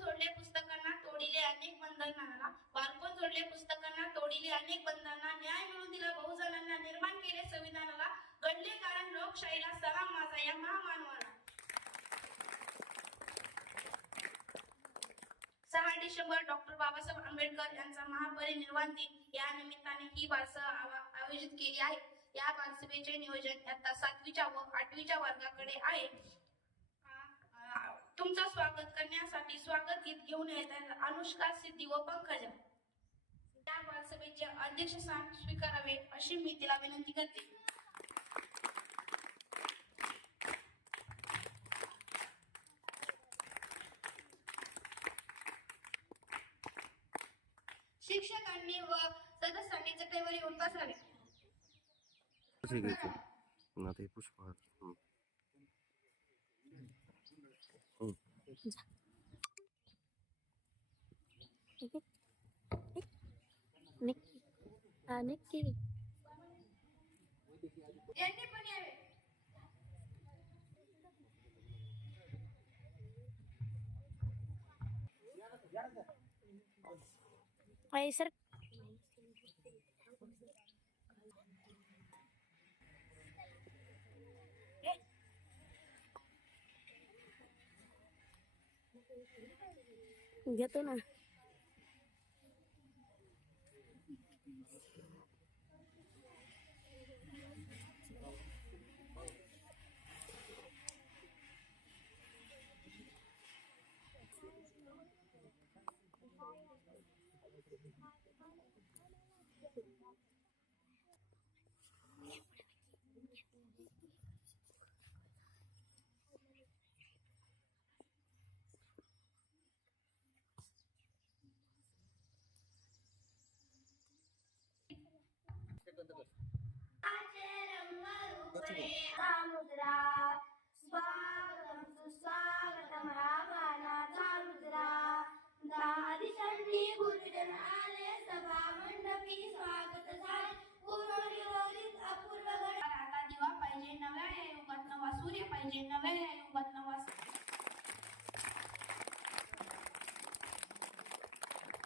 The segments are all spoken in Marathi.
जोडले पुस्तकांना तोडिले अनेक बंधनांना, बालपण जोडले पुस्तकांना तोडिले अनेक बंधनांना, न्याय मिळवून दिला बहुजनांना, निर्माण केले संविधानाला, घडले कारण लोकशाहीला, सलाम माझा या महामानवाला. 6 डिसेंबर डॉक्टर बाबासाहेब आंबेडकर यांचा महापरिनिर्वाण दिन या निमित्ताने ही बालसभा आयोजित केली आहे. या बालसभेचे नियोजन इयत्ता 7वीच्या व 8वीच्या वर्गाकडे आहे. तुमचं स्वागत करण्यासाठी स्वागत गीत घेऊन येत आहेत अनुष्का, सिद्धी व पंकजा. या बालसभेचे अध्यक्षस्थान स्वीकारावे अशी मी तिला विनंती करते. शिक्षकांनी व सदस्यांनी चटईवर येऊन बसावे. यांनी पण यावे. सर घेतो ना. मुद्रा स्वागतम सुस्वागतम हा मानाचा मुद्रा. दादिशांनी गुरुजन आले सभा मंडपी स्वागत झाले पूर्वनिरोधित अपूर्व घड. आता दिवा पाहिजे नव्या युगात, नवा सूर्य पाहिजे नव्या युगात, नवा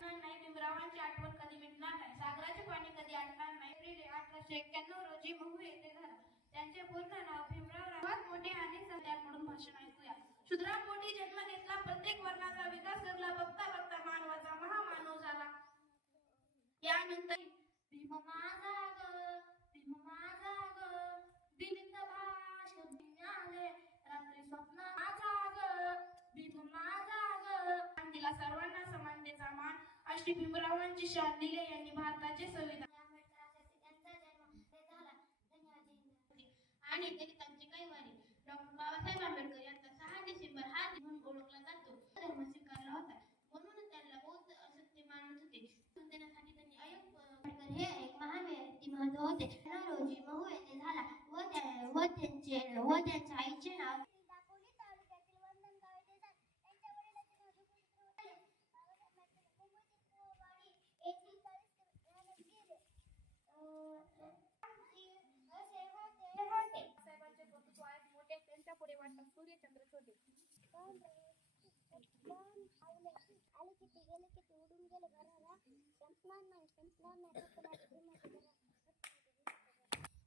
नाही. भीमरावांची आठवण कधी मिटणार नाही, सागराचे पाणी कधी आटणार नाही. एप्रिल 1891 रोजी महू येथे झाला. त्यांचे पूर्ण नाव भीमराव. सर्वात मोठे आणि सध्याकडून भाषण ऐकूया. शूद्रापोटी जन्म घेतला, प्रत्येक वर्गाचा विकास झाला, बघता बघता मानवाचा महामानव झाला. यानंतर भीम माझा ग, भीम माझा ग, दिलिंद भाषण आले रात्री स्वप्न माझा ग, भीम माझा ग. दिला सर्वांना समानतेचा मान, अशी भीमरावांची शान दिले यांनी भारताचे संविधान. आणि दलितांचे कैवारी डॉक्टर बाबासाहेब आंबेडकर यांचा 6 डिसेंबर हा दिन म्हणून ओळखला जातो. धर्म स्वीकारला होता म्हणून त्यांना बौद्ध असत्य मानत होते. देण्यासाठी त्यांनी आंबेडकर हे एक महान व्यक्तिमत्व होते. रोजी महू येथे झाला व त्यांच्या आईचे नाव त्यांच्या पुढे वाटतात सूर्यचंद्र छोटे. आले किती गेले किती उडून गेले घराला, संपणार नाही.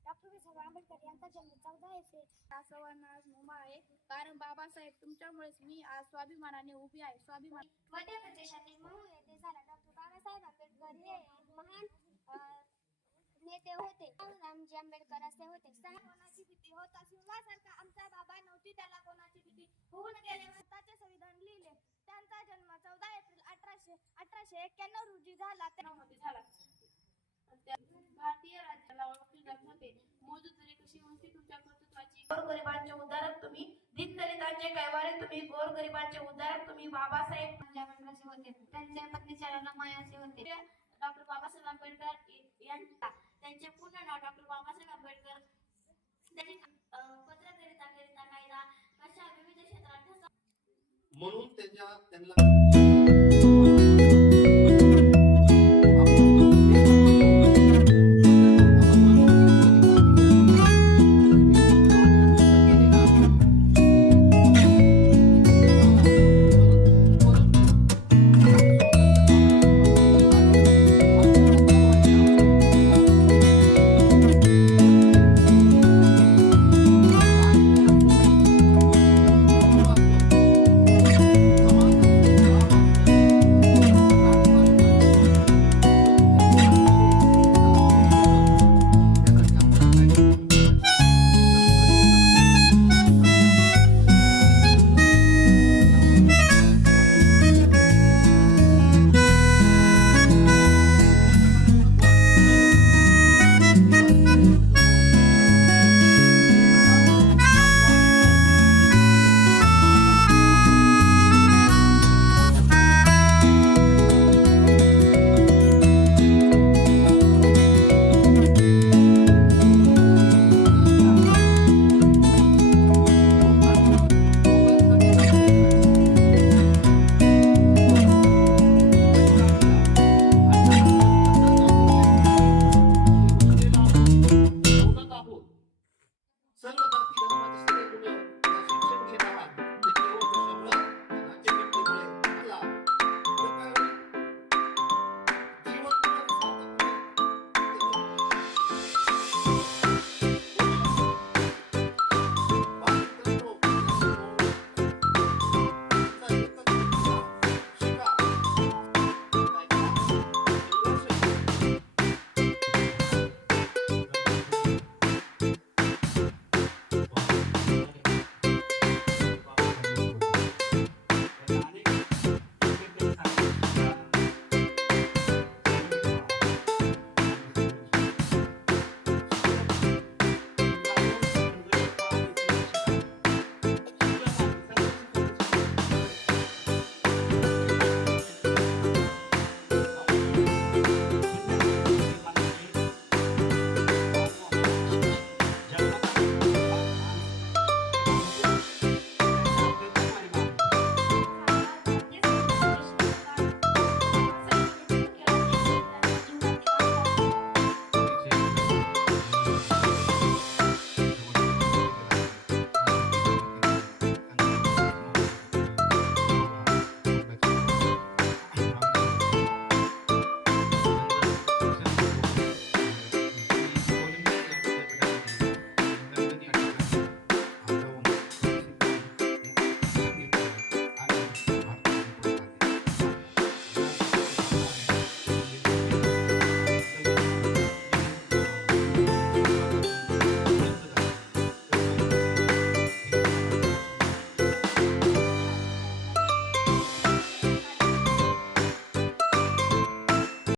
डॉक्टर बाबासाहेब आंबेडकर यांचा जन्म 14 एप्रिल. सर्वांना आज मुभा आहे कारण बाबासाहेब तुमच्यामुळेच मी आज स्वाभिमानाने उभी आहे. स्वाभिमान. मध्य प्रदेशातील महू येथे झाला. डॉक्टर बाबासाहेब आंबेडकर हे महान नेते होते. रामजी आंबेडकर असे होते. कोणाची भीती होता सिंहासारखा आमचा बाबा नव्हती त्याला कोणाची भीती. होऊन गेले स्वतःचे संविधान लिहिले. त्यांचा जन्म 14 एप्रिल 1891 रोजी झाला. भारतीय राज्याला ओळखले जात होते. मोजूतरी कशी होती तुमच्या कर्तृत्वाची. गोरगरिबांचे उद्धारक तुम्ही, दीनदलितांचे कैवारी तुम्ही, गोरगरिबांचे उद्धारक तुम्ही. बाबासाहेब आंबेडकर होते. त्यांच्या पत्नीच्या रमाई असे होते. डॉक्टर बाबासाहेब आंबेडकर यांचा त्यांचे पूर्ण नाव डॉक्टर बाबासाहेब आंबेडकर. त्यांनी पत्रकारिता कायदा अशा विविध क्षेत्रात म्हणून त्यांना